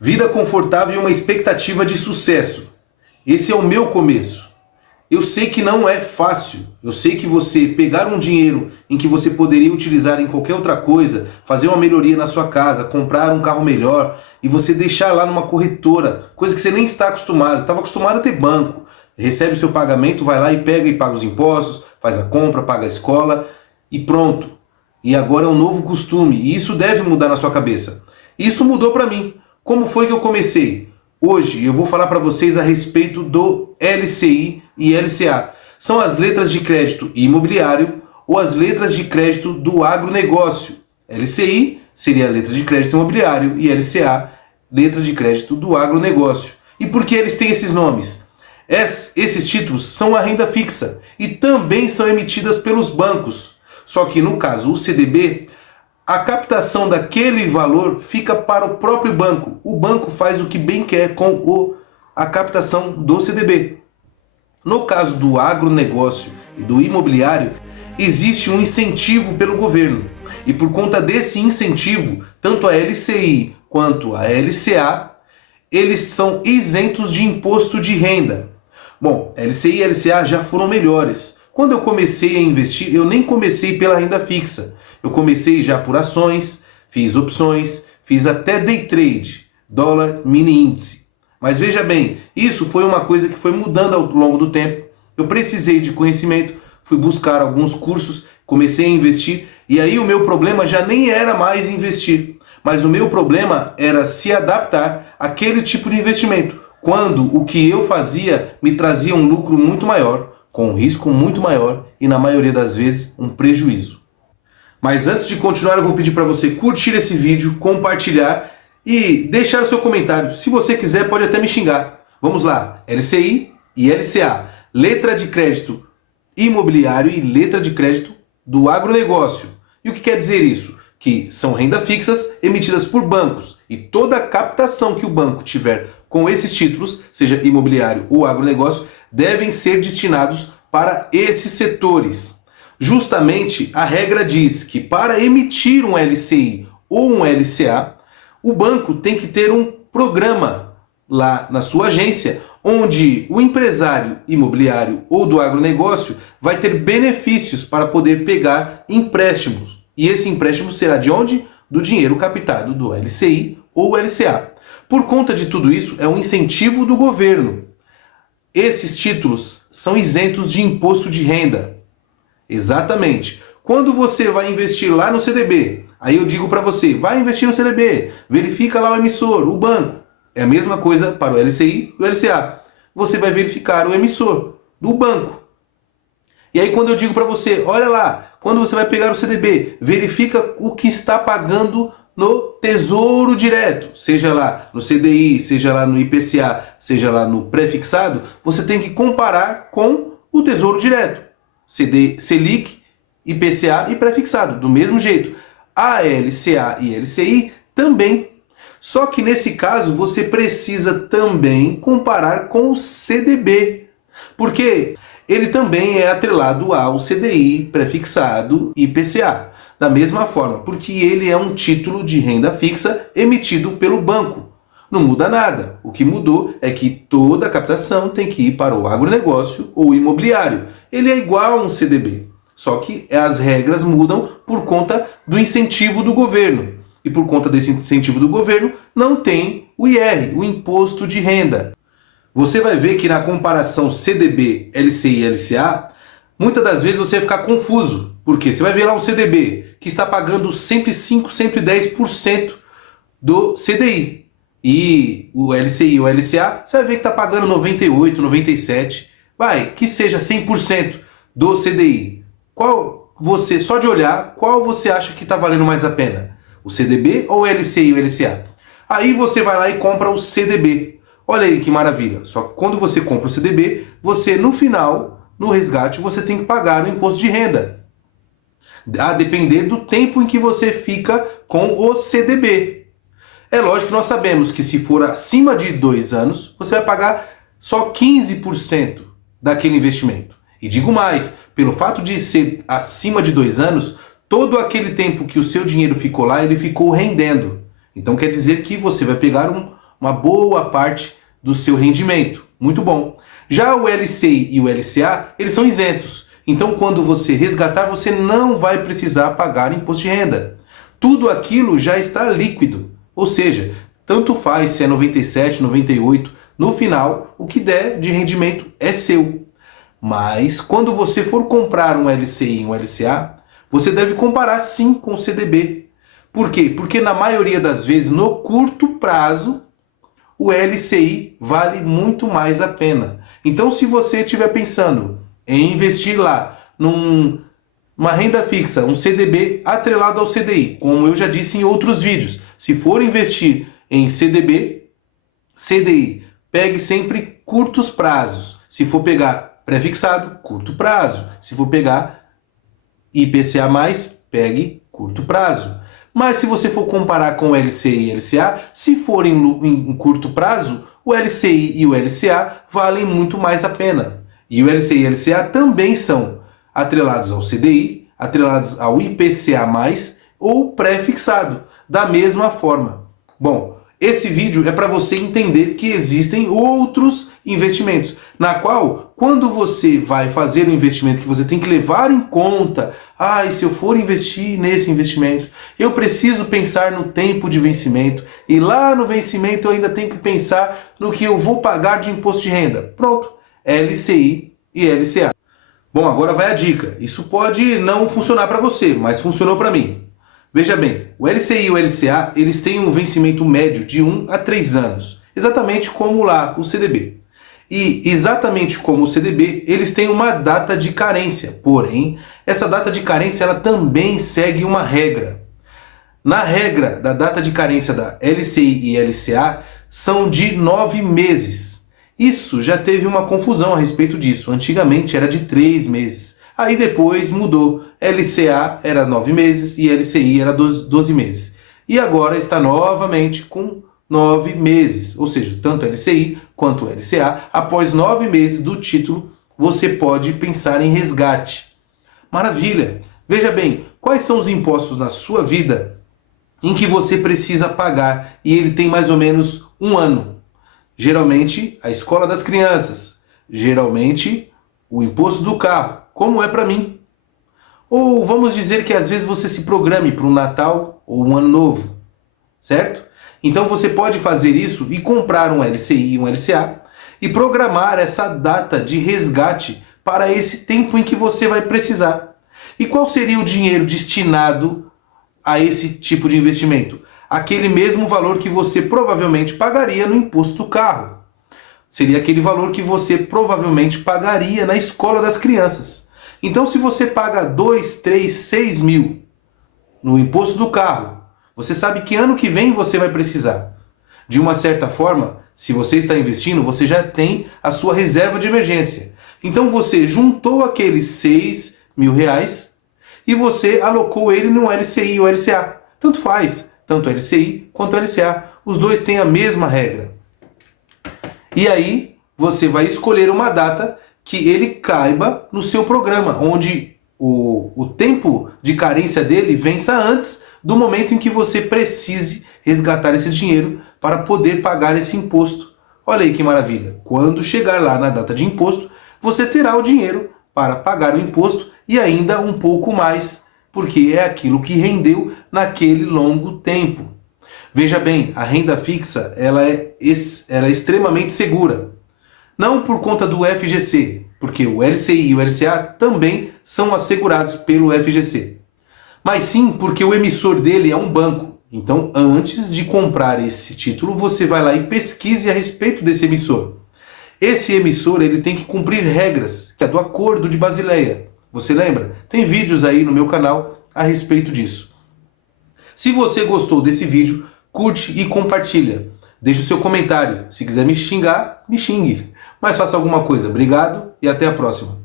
Vida confortável e uma expectativa de sucesso. Esse é o meu começo. Eu sei que não é fácil. Eu sei que você pegar um dinheiro em que você poderia utilizar em qualquer outra coisa, fazer uma melhoria na sua casa, comprar um carro melhor e você deixar lá numa corretora, coisa que você nem está acostumado. Estava acostumado a ter banco. Recebe o seu pagamento, vai lá e pega e paga os impostos, faz a compra, paga a escola e pronto. E agora é um novo costume e isso deve mudar na sua cabeça. Isso mudou para mim. Como foi que eu comecei? Hoje eu vou falar para vocês a respeito do LCI e LCA. São as letras de crédito imobiliário ou as letras de crédito do agronegócio. LCI seria a letra de crédito imobiliário e LCA, letra de crédito do agronegócio. E por que eles têm esses nomes? Esses títulos são a renda fixa e também são emitidas pelos bancos. Só que no caso o CDB, a captação daquele valor fica para o próprio banco. O banco faz o que bem quer com a captação do CDB. No caso do agronegócio e do imobiliário, existe um incentivo pelo governo. E por conta desse incentivo, tanto a LCI quanto a LCA, eles são isentos de imposto de renda. Bom, LCI e LCA já foram melhores. Quando eu comecei a investir, eu nem comecei pela renda fixa. Eu comecei já por ações, fiz opções, fiz até day trade, dólar mini índice. Mas veja bem, isso foi uma coisa que foi mudando ao longo do tempo. Eu precisei de conhecimento, fui buscar alguns cursos, comecei a investir e aí o meu problema já nem era mais investir, mas o meu problema era se adaptar àquele tipo de investimento, quando o que eu fazia me trazia um lucro muito maior, com um risco muito maior e na maioria das vezes um prejuízo. Mas antes de continuar, eu vou pedir para você curtir esse vídeo, compartilhar e deixar o seu comentário. Se você quiser, pode até me xingar. Vamos lá, LCI e LCA, letra de crédito imobiliário e letra de crédito do agronegócio. E o que quer dizer isso? Que são rendas fixas emitidas por bancos e toda a captação que o banco tiver com esses títulos, seja imobiliário ou agronegócio, devem ser destinados para esses setores. Justamente a regra diz que para emitir um LCI ou um LCA, o banco tem que ter um programa lá na sua agência, onde o empresário imobiliário ou do agronegócio vai ter benefícios para poder pegar empréstimos. E esse empréstimo será de onde? Do dinheiro captado do LCI ou LCA. Por conta de tudo isso, é um incentivo do governo. Esses títulos são isentos de imposto de renda. Exatamente. Quando você vai investir lá no CDB, aí eu digo para você, vai investir no CDB, verifica lá o emissor, o banco. É a mesma coisa para o LCI e o LCA. Você vai verificar o emissor do banco. E aí quando eu digo para você, olha lá, quando você vai pegar o CDB, verifica o que está pagando no Tesouro Direto, seja lá no CDI, seja lá no IPCA, seja lá no pré-fixado, você tem que comparar com o Tesouro Direto. Selic, IPCA e pré-fixado, do mesmo jeito. A LCA e LCI também. Só que nesse caso você precisa também comparar com o CDB, porque ele também é atrelado ao CDI, pré-fixado e IPCA. Da mesma forma, porque ele é um título de renda fixa emitido pelo banco. Não muda nada. O que mudou é que toda a captação tem que ir para o agronegócio ou imobiliário. Ele é igual a um CDB. Só que as regras mudam por conta do incentivo do governo. E por conta desse incentivo do governo, não tem o IR, o Imposto de Renda. Você vai ver que na comparação CDB, LCI e LCA, muitas das vezes você vai ficar confuso. Porque você vai ver lá um CDB que está pagando 105, 110% do CDI. E o LCI e o LCA, você vai ver que está pagando 98, 97. Vai, que seja 100% do CDI. Qual você, só de olhar, qual você acha que está valendo mais a pena? O CDB ou o LCI e o LCA? Aí você vai lá e compra o CDB. Olha aí que maravilha. Só que quando você compra o CDB, você no final, no resgate, você tem que pagar o imposto de renda. A depender do tempo em que você fica com o CDB. É lógico que nós sabemos que se for acima de 2 anos, você vai pagar só 15% daquele investimento. E digo mais, pelo fato de ser acima de 2 anos, todo aquele tempo que o seu dinheiro ficou lá, ele ficou rendendo. Então quer dizer que você vai pegar uma boa parte do seu rendimento. Muito bom. Já o LCI e o LCA, eles são isentos. Então, quando você resgatar, você não vai precisar pagar imposto de renda. Tudo aquilo já está líquido. Ou seja, tanto faz se é 97, 98, no final, o que der de rendimento é seu. Mas, quando você for comprar um LCI e um LCA, você deve comparar sim com o CDB. Por quê? Porque na maioria das vezes, no curto prazo, o LCI vale muito mais a pena. Então, se você estiver pensando em investir lá numa renda fixa, um CDB atrelado ao CDI, como eu já disse em outros vídeos, se for investir em CDB, CDI, pegue sempre curtos prazos. Se for pegar pré-fixado, curto prazo. Se for pegar IPCA+, pegue curto prazo. Mas se você for comparar com o LCI e LCA, se for em curto prazo, o LCI e o LCA valem muito mais a pena. E o LCI e o LCA também são atrelados ao CDI, atrelados ao IPCA+, ou pré-fixado, da mesma forma. Bom, esse vídeo é para você entender que existem outros investimentos, na qual, quando você vai fazer um investimento que você tem que levar em conta, e se eu for investir nesse investimento, eu preciso pensar no tempo de vencimento, e lá no vencimento eu ainda tenho que pensar no que eu vou pagar de imposto de renda. Pronto, LCI e LCA. Bom, agora vai a dica. Isso pode não funcionar para você, mas funcionou para mim. Veja bem, o LCI e o LCA, eles têm um vencimento médio de 1 a 3 anos, exatamente como lá o CDB. E exatamente como o CDB, eles têm uma data de carência, porém, essa data de carência ela também segue uma regra. Na regra da data de carência da LCI e LCA, são de 9 meses. Isso já teve uma confusão a respeito disso, antigamente era de 3 meses. Aí depois mudou, LCA era 9 meses e LCI era 12 meses. E agora está novamente com 9 meses, ou seja, tanto LCI quanto LCA, após 9 meses do título, você pode pensar em resgate. Maravilha! Veja bem, quais são os impostos na sua vida em que você precisa pagar e ele tem mais ou menos um ano? Geralmente, a escola das crianças, geralmente, o imposto do carro, como é para mim. Ou vamos dizer que às vezes você se programe para um Natal ou um Ano Novo, certo? Então você pode fazer isso e comprar um LCI e um LCA e programar essa data de resgate para esse tempo em que você vai precisar. E qual seria o dinheiro destinado a esse tipo de investimento? Aquele mesmo valor que você provavelmente pagaria no imposto do carro. Seria aquele valor que você provavelmente pagaria na escola das crianças. Então, se você paga 2, 3, 6 mil no imposto do carro, você sabe que ano que vem você vai precisar. De uma certa forma, se você está investindo, você já tem a sua reserva de emergência. Então, você juntou aqueles 6 mil reais e você alocou ele no LCI ou LCA. Tanto faz, tanto LCI quanto LCA. Os dois têm a mesma regra. E aí, você vai escolher uma data que ele caiba no seu programa, onde o tempo de carência dele vença antes do momento em que você precise resgatar esse dinheiro para poder pagar esse imposto. Olha aí que maravilha! Quando chegar lá na data de imposto, você terá o dinheiro para pagar o imposto e ainda um pouco mais, porque é aquilo que rendeu naquele longo tempo. Veja bem, a renda fixa ela é extremamente segura. Não por conta do FGC, porque o LCI e o LCA também são assegurados pelo FGC. Mas sim porque o emissor dele é um banco. Então, antes de comprar esse título, você vai lá e pesquise a respeito desse emissor. Esse emissor ele tem que cumprir regras, que é do Acordo de Basileia. Você lembra? Tem vídeos aí no meu canal a respeito disso. Se você gostou desse vídeo, curte e compartilha. Deixe o seu comentário. Se quiser me xingar, me xingue. Mas faça alguma coisa. Obrigado e até a próxima.